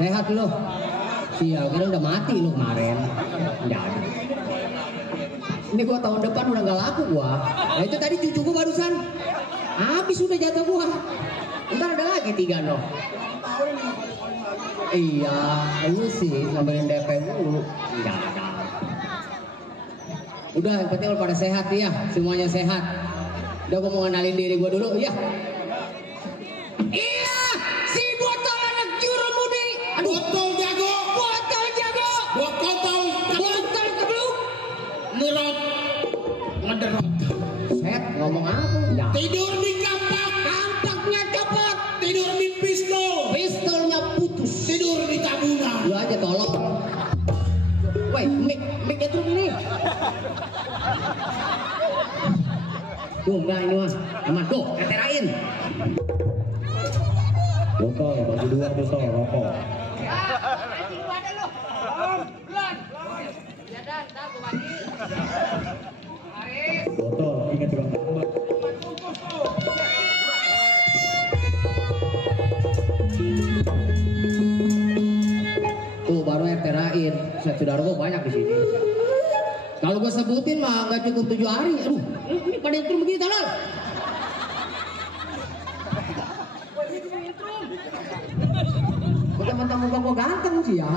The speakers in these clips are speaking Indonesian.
Sehat lu? Sial, kira udah mati lu kemarin. Jadi. Ini gua tahun depan udah gak laku gua. Nah itu tadi cucu gua barusan. Habis udah jatah gua. Ntar ada lagi 3 no. Iya, lu sih ngambilin DP dulu. Enggak ada. Udah, yang penting lu pada sehat ya, semuanya sehat. Udah gua mau ngenalin diri gua dulu, ya. Iya, si botol anak jurumudi. Aduh, botol jago. Botol jago. Botol kebluk. Ngerot. Ngederot. Set, ngomong apa? Ya. Tidur di kampak. Kampaknya copot. Tidur di pistol. Pistolnya putus. Tidur di tabungan. Lu aja tolong. Woi, mic-nya tuh ini. Tuh enggak ini mah. Aman tuh, keterain. Botol, bagi 2 botol rokok. Botol, ingat juga tambah. Tuh baru terain. Saudara gua banyak di sini. Kalau gua sebutin mah nggak cukup 7 hari. Aduh, ini pada itu begitu loh. Teman-teman gua ganteng sih ya.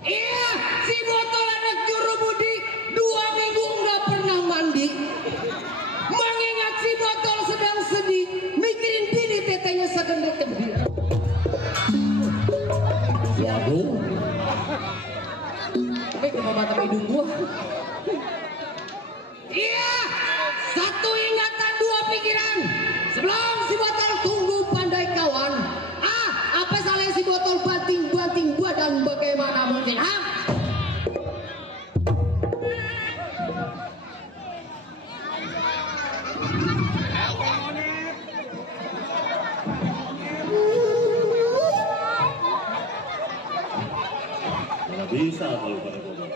Iya, si botol anak jurumudi 2 minggu nggak pernah mandi. Mengingat si botol sedang sedih, mikirin bini tetenya segede-gede. Waduh, tapi kenapa batang hidung gua? Iya, 1 ingatan 2 pikiran. Sebelum si botol tunggu pandai kawan. Apa salahnya si botol banting-banting badan bagaimana mungkin? Bisa kalau pada botol.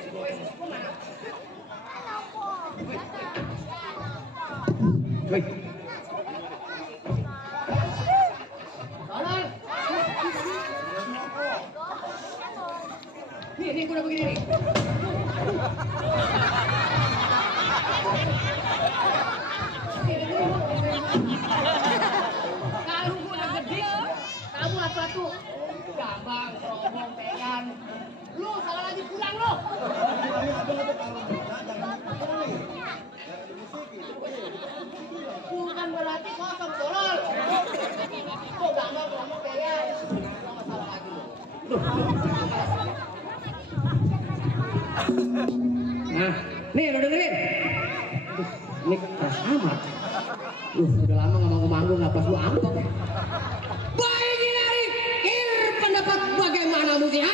Wih. Nih, gue udah begini nih. Kalau gue udah gede, kamu satu gambang, serobong, pegan. Lu salah lagi pulang lu. Bukan berarti kosong tolol. Kok gambang, serobong, pegan. Lu salah lagi lu. Nah, nih lo dengerin. Ini keras amat. Udah lama ngomong manggung nggak pas lu angkot. Baik Ginari, pendapat bagaimana musik?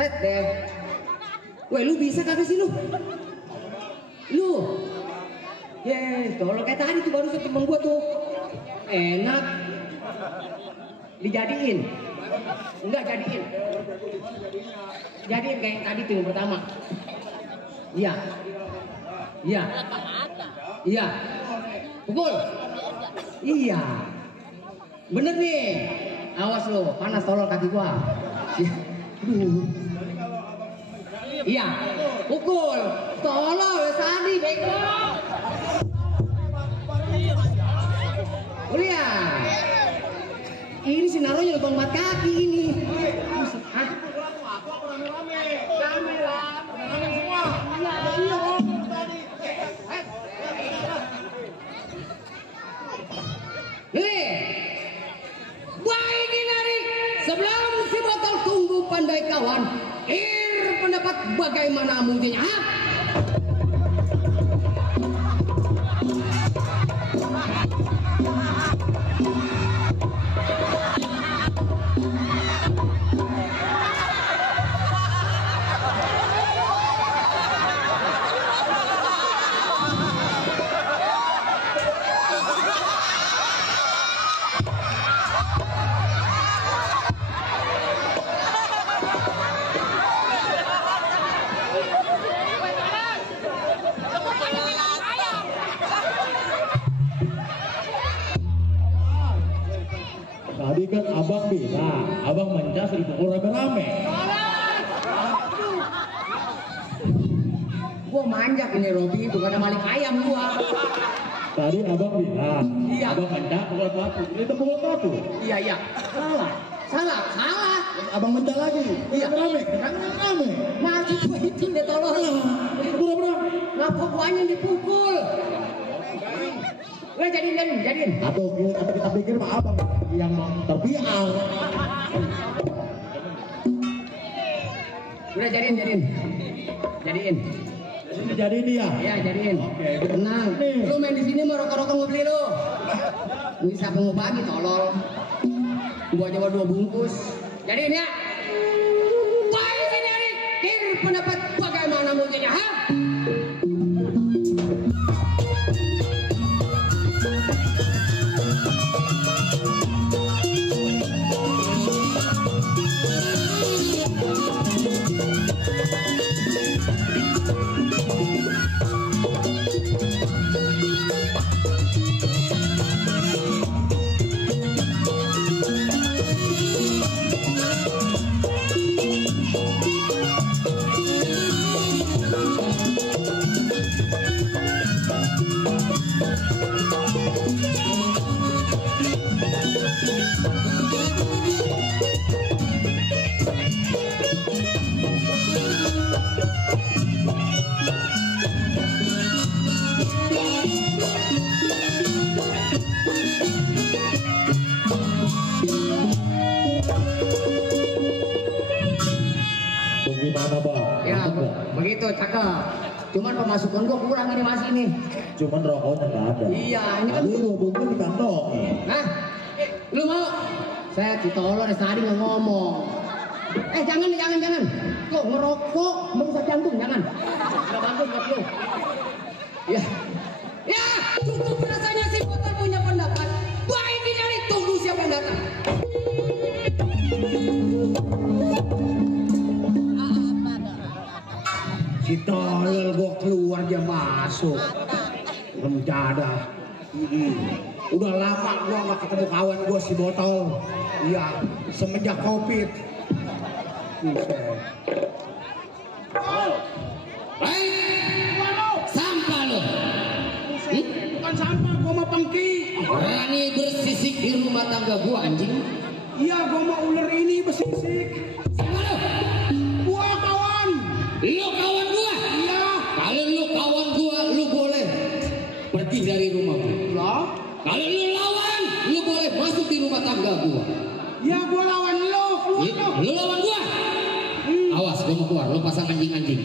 Set deh. Weh, lu bisa kagak sih lu? Lu. Kalau kayak tadi tuh baru temen gua tuh. Enak. Dijadiin. Enggak jadiin. Jadiin kayak yang tadi tuh yang pertama. Iya. Iya. Iya. Pukul. Iya. Bener nih. Awas lo, panas tolol kaki gua. Iya, pukul, tolol, tadi bego. Lihat, ini si naruhnya lubang 4 kaki ini. Hah? Rame lah, semua. Iya. Nih, baik ini sebelum si botol tunggu pandai kawan. berpendapat bagaimana mungkin? Tadi kan abang bilang, abang mencas dipukul rame-rame. Gua manjak ini Robi, bukan maling ayam gua. Tadi abang bilang, Iya. abang mencas pukul batu, itu pukul batu. Iya. Salah. Abang mencas lagi, Iya. rame. Maksud gua itu deh tolong. Pura-pura. Ngapa guanya dipukul? Gue jadiin. Atau kita pikir mah abang yang mau terbiang. Udah jadiin. Jadi dia. Ya jadiin. Oke. Tenang. Nih. Lu main di sini mau rokok-rokok mau beli lu. Lu siapa mau bagi tolol. Gua coba 2 bungkus. Jadiin ya. Baik ini Erik. Kir pendapat bagaimana mungkin ya? Gimana bang? Ya begitu cakep. Cuman pemasukan gua kurang ini masih nih. Cuman rokoknya nggak ada. Iya ini kan. Tadi 2 bungkus di kantong. Hah? Lu mau? Saya ditolong dari tadi nggak ngomong. Jangan. Kok ngerokok merusak jantung, jangan. Nggak bagus buat lu. Ya, cukup rasanya si Botar punya pendapat. Baik ini Erik, tunggu siapa yang datang. Si tolol gua keluar dia masuk. Mendadak. Udah lama gua nggak ketemu kawan gua si Botol. Iya, semenjak Covid. Sampah lo. Bukan sampah, gua mau pengki. Berani bersisik di rumah tangga gua anjing. Iya, gua mau ular ini bersisik. Siapa lo? Gua kawan. Lu kawan gua? Iya. Kalau lu kawan gua, lu boleh pergi dari rumah gua. Lah? Kalau lu lawan, lu boleh masuk di rumah tangga gua. Ya gua lawan lu, keluar lu. Lu lawan gua? Awas, gua mau keluar. Lu pasang anjing-anjing.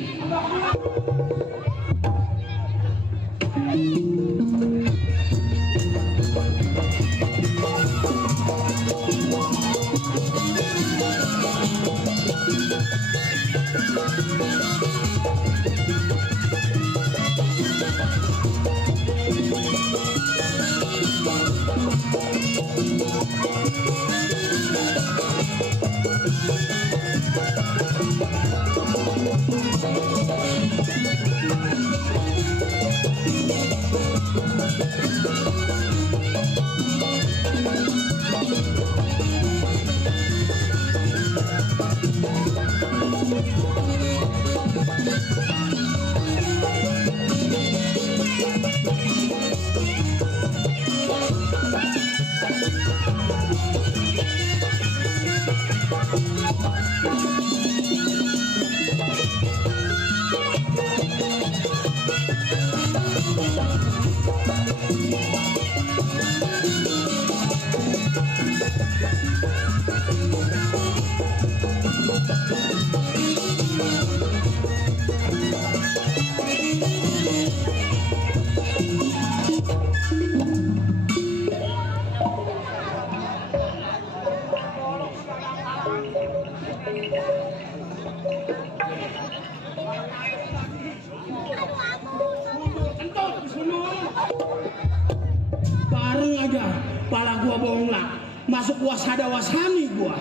gua bohong lah. Masuk wasada wasami gua.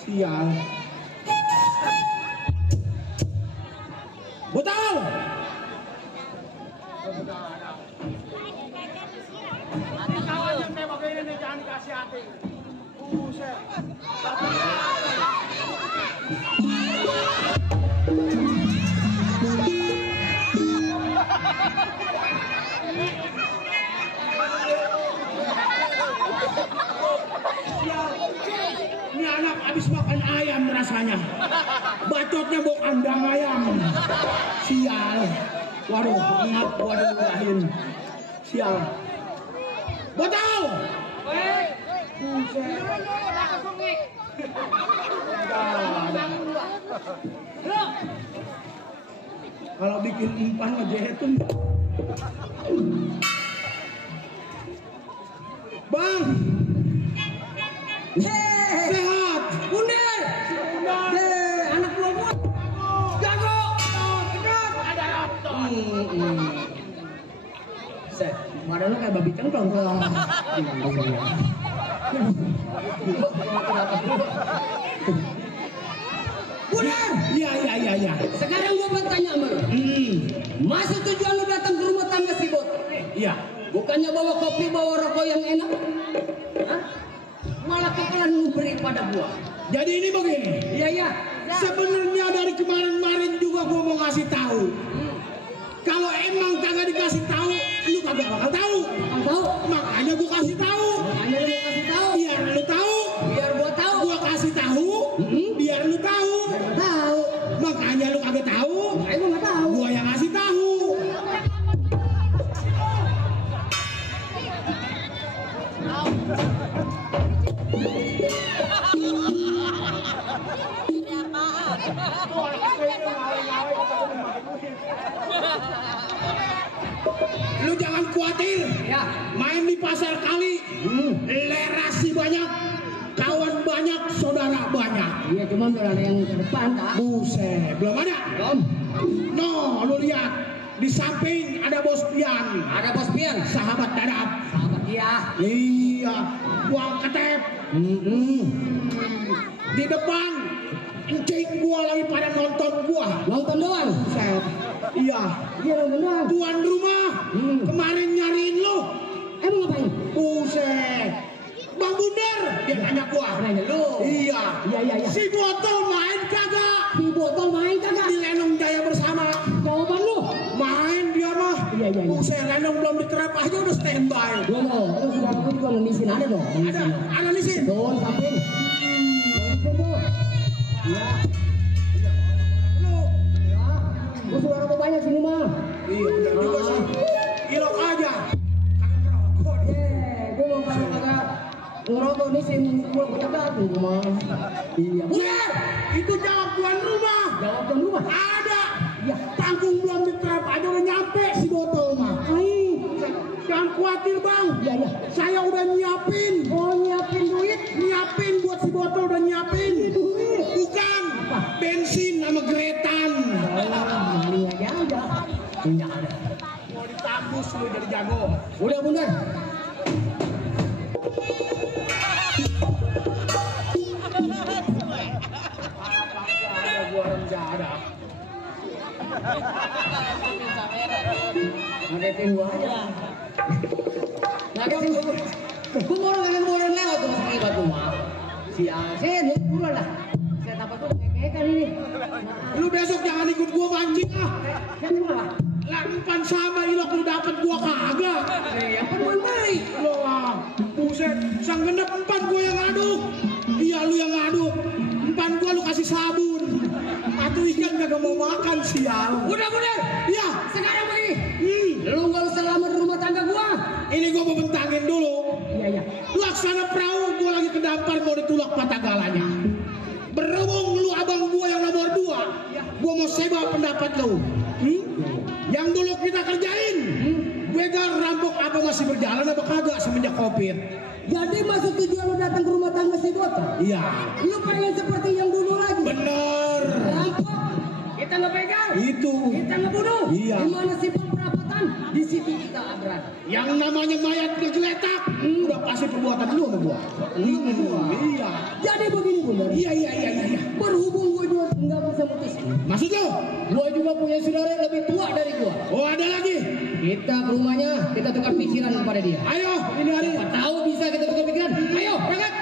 Sial. Gua tahu. Kawannya tembak ini jangan dikasih hati. Buset. Ini anak habis makan ayam rasanya. Bacotnya bau kandang ayam. Sial. Waduh, ngap gua dimurahin. Sial. Botol. Kalau bikin umpan ngejehetun. Bang. Sehat. Bundar. Anak gua. Jago. Kedap. Ada raptor. Set. Badan lu kayak babi cengklong tuh. Bundar. Iya. Sekarang gua bertanya sama lu. Masa tujuan lu datang ke rumah tangga si Bot? Iya. Bukannya bawa kopi, bawa rokok yang enak? Hah? Malah kepelan lu beri pada gua. Jadi ini begini. Iya. Sebenarnya dari kemarin-kemarin juga gua mau kasih tahu. Kalau emang kagak dikasih tahu, lu kagak bakal tahu. Kamu tahu? Makanya gua kasih tahu. Makanya lu kasih tahu. Biar lu tahu. Biar gua tahu. Gua kasih tahu. Biar lu tahu. Gua tahu. Makanya lu kagak tahu. Makanya gua nggak tahu. Gua yang kasih tahu. Lu jangan khawatir. Ya. Main di pasar kali. Lerasi banyak. Kawan banyak. Saudara banyak. Iya, cuma belum ada yang ke depan, tak? Buset, belum ada. Belum. No, lu lihat. Di samping ada Bos Pian. Ada Bos Pian. Sahabat dadap. Sahabat dia. Iya. Buang ketep. Di depan encing gua lagi pada nonton gua. Nonton doang. Buset. Iya. Iya, nonton doang. Tuan rumah kemarin nyariin lu. Emang ngapain? Buset. Bang Bundar, dia nanya gua. Nanya lu. Iya. Iya. Si Botol main kagak? Si Botol main kagak? Di Lenong Jaya bersama. Jawaban lu. Main dia mah. Iya. Buset, Lenong belum diterap aja udah standby. Belum. Terus sudah aku juga ngemisin ada dong. Ada lisin. Don samping. Ngemisin tuh. Iya. Lu. Ya. Gua sudah rokok banyak sini mah. Iya, benar juga sih. Ilok aja. Gue mau kagak ngerokok nih sih gua datang gua mah. Iya. Benar. Itu jawab tuan rumah. Jawab tuan rumah. Ada. Iya. Tanggung belum diterap aja udah nyampe si Botol mah. Jangan khawatir bang. Iya. Saya udah nyiapin. Oh, nyiapin duit. Nyiapin buat si Botol udah nyiapin. Duit. Bukan. Bensin sama geretan. Maling aja ada. Tidak ada. Mau ditambus lu jadi jago. Udah Bundar. Ada gua orang jadak. Ngagetin gua aja. Ngagetin gua. Gua mau orang lewat tuh masuk ibat tuh mah. Si Asen, buruan lah. Saya dapat tuh kayak ini. Lu besok jangan ikut gua mancing ah. Kenapa? Lah umpan sama ilok lu dapat gua kagak. Yang perlu baik. Lo ah, buset, sang gendep umpan gua yang ngaduk. Iya lu yang ngaduk. Umpan gua lu kasih sabun. Atau ikan kagak mau makan sial. Udah Bundar. Iya. Sekarang begini. Lu nggak usah lama di rumah tangga gua. Ini gua mau bentangin dulu. Iya. Laksana perahu gua lagi kedampar mau ditulak patah galanya. Berhubung lu abang gua yang nomor 2, gua mau sewa pendapat lu. Yang dulu kita kerjain, begal rampok apa masih berjalan apa kagak semenjak Covid? Jadi maksud tujuan lu datang ke rumah tangga si Botol? Iya. Lu pengen seperti yang dulu lagi? Bener. Rampok. Kita nggak pegang. Itu. Kita ngebunuh. Iya. Gimana sih perapatan? aman. Di situ kita aman. Yang namanya mayat ngegeletak, udah pasti perbuatan lu sama gua. Iya. Jadi begini Bunda. Iya. Berhubung gue juga nggak bisa putus. Maksud lu? Gue juga punya saudara yang lebih tua dari gue. Oh, ada lagi. Kita ke rumahnya, kita tukar pikiran kepada dia. Ayo, ini hari. Siapa tahu bisa kita tukar pikiran. Ayo, berangkat.